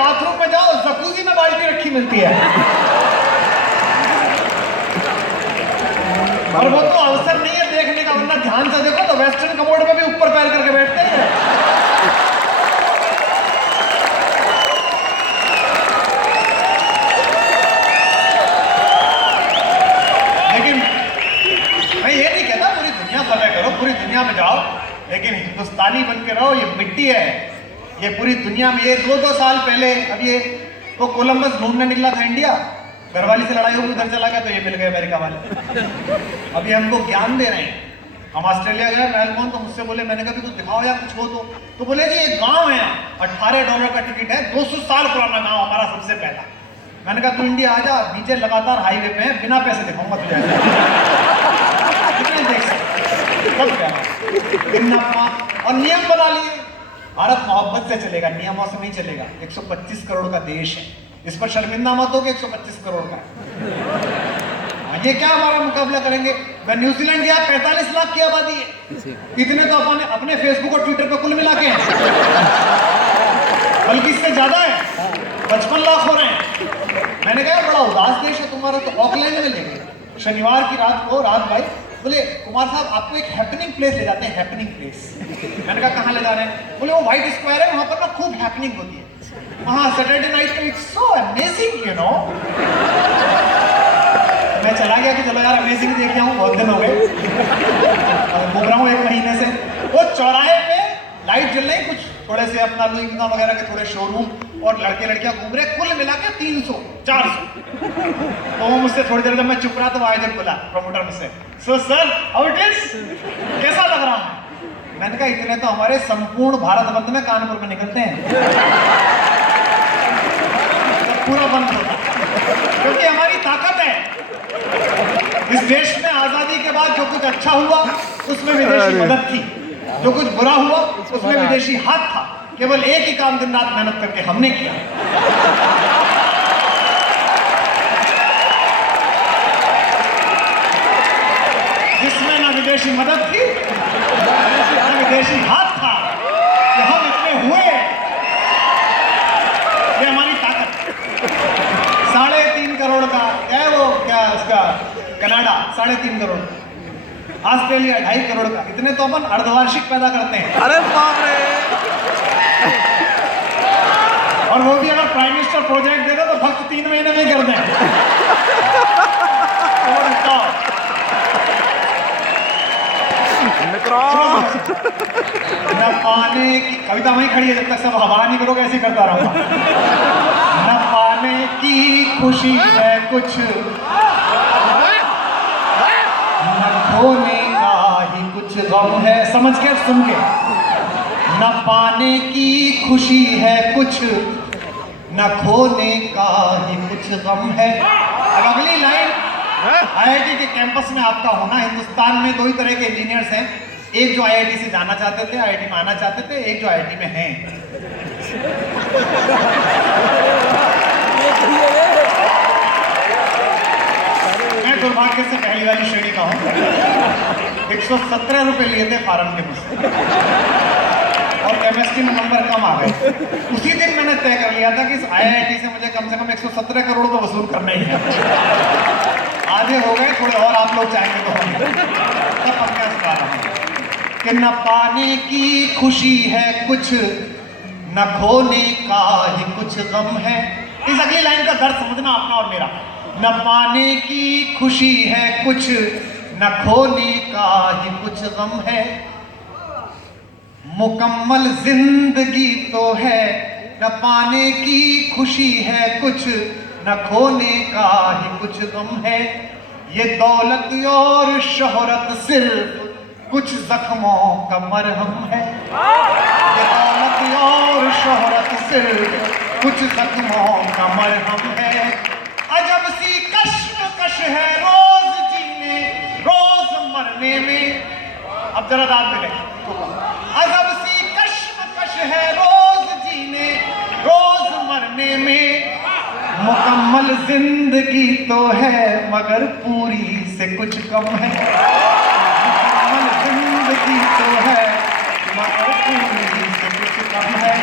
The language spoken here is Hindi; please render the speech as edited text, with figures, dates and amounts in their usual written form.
बाथरूम में जाओ, जकूजी में बाल्टी रखी मिलती है। और वो तो अवसर नहीं है देखने का, वरना ध्यान से देखो तो वेस्टर्न कमोड में भी ऊपर पैर करके बैठते हैं। लेकिन मैं ये नहीं कहता पूरी दुनिया सर्वे करो, पूरी दुनिया में जाओ, लेकिन हिंदुस्तानी बन के रहो। ये मिट्टी है, ये पूरी दुनिया में। ये 2-2 साल पहले अब ये वो कोलंबस ढूंढने निकला था इंडिया, घरवाली से लड़ाई हुई, उधर चला गया तो ये मिल गए अमेरिका वाले। अभी हमको ज्ञान दे रहे हैं। हम ऑस्ट्रेलिया गए मेलबोर्न, तो मुझसे बोले, मैंने कहा कुछ दिखाओ या कुछ हो तो बोले जी एक गांव है, $18 का टिकट है, 200 साल पुराना गांव, हमारा सबसे पहला। मैंने कहा तू इंडिया आ जा, नीचे लगातार हाईवे पे है, बिना पैसे दिखाऊंगा तुझे। कितने देख सकते और नियम बना लिए। भारत मोहब्बत से चलेगा, नियमों से नहीं चलेगा। 125 करोड़ का देश है, इस पर शर्मिंदा मत हो कि 125 करोड़ का है। ये क्या हमारा मुकाबला करेंगे? मैं न्यूजीलैंड गया, 45 लाख की आबादी है। इतने तो अपने फेसबुक और ट्विटर पर कुल मिला के हैं, बल्कि इससे ज्यादा है, 55 लाख हो रहे हैं। मैंने कहा बड़ा उदास देश है तुम्हारा, तो ऑकलैंड में ले गए शनिवार की रात को। रात भाई बोले कुमार साहब आपको एक हैपनिंग प्लेस ले जाते हैं, हैपनिंग प्लेस। मैंने कहा कहाँ ले जा रहे हैं? बोले वो व्हाइट स्क्वायर है, वहां पर ना खूब हैपनिंग होती है। हाँ सैटरडे नाइट को, it's so amazing you know. मैं चला गया कि चलो यार अमेजिंग देख आऊं, बहुत दिन हो गए, घूम रहा हूँ 1 महीने से। वो चौराहे पे लाइट जल रही, कुछ थोड़े से अपना लुई वगैरह के थोड़े शोरूम, और लड़के लड़कियां घूम रहे, कुल मिला के 300-400। तो वो मुझसे थोड़ी देर जब मैं चुप रहा तो आयोजक बोला, प्रमोटर मुझसे, so sir how it is, कैसा लग रहा है? मैंने कहा इतने तो हमारे संपूर्ण भारत बंद में कानपुर में निकलते हैं, तो पूरा बंद होता, क्योंकि हमारी ताकत है। इस देश में आजादी के बाद जो कुछ अच्छा हुआ उसमें विदेशी मदद थी, जो कुछ बुरा हुआ उसमें विदेशी हाथ था। केवल एक ही काम दिन रात मेहनत करके हमने किया। जिसमें ना विदेशी मदद थी ना विदेशी हाथ था, कि हम इतने हुए, ये हमारी ताकत। 3.5 करोड़ का क्या है वो, क्या उसका कनाडा 3.5 करोड़, ऑस्ट्रेलिया 2.5 करोड़ का, इतने तो अपन अर्धवार्षिक पैदा करते हैं। अरे बाप रे। और वो भी अगर प्राइम मिनिस्टर प्रोजेक्ट दे दे तो भक्त 3 महीने में कर दें। न पाने की कविता वहीं खड़ी है, जब तक सब हवा नहीं करोगे ऐसे करता रहूंगा। न पाने की खुशी है कुछ, न खोने का ही कुछ गम है। समझ के सुन के, न पाने की खुशी है कुछ, न खोने का ही कुछ गम है। अब अगली लाइन, आईआईटी के कैंपस में आपका होना। हिंदुस्तान में 2 ही तरह के इंजीनियर्स हैं, एक जो आईआईटी से जाना चाहते थे, आईआईटी में आना चाहते थे, एक जो आईआईटी में हैं। मैं दुर्भाग्य से पहली वाली श्रेणी का हूं। 117 रुपए लिए थे फार्म के मुझसे, और केमिस्ट्री में नंबर कम आ गए। उसी दिन मैंने तय कर लिया था कि इस आईआईटी से मुझे कम से कम 117 करोड़ तो वसूल करना ही है। आधे हो गए, थोड़े और आप लोग चाहेंगे तो होंगे। तब अब क्या सुना रहा हूं कि न पाने की खुशी है कुछ, न खोने का ही कुछ गम है। इस अगली लाइन का दर्द समझना अपना और मेरा। न पाने की खुशी है कुछ, न खोने का ही कुछ गम है। मुकम्मल जिंदगी तो है, न पाने की खुशी है कुछ, न खोने का ही कुछ गम है। ये दौलत और शोहरत सिर्फ कुछ जख्मों का मरहम है। ये दौलत और शोहरत सिर्फ कुछ जख्मों का मरहम है। अजब सी कश्मकश है रोज जीने रोज मरने में। अब जरा रात मिले। अजब सी कश्मकश है रोज जीने रोज मरने में। मुकम्मल जिंदगी तो है मगर पूरी से कुछ कम है। मुकम्मल जिंदगी तो है मगर पूरी से कुछ कम है।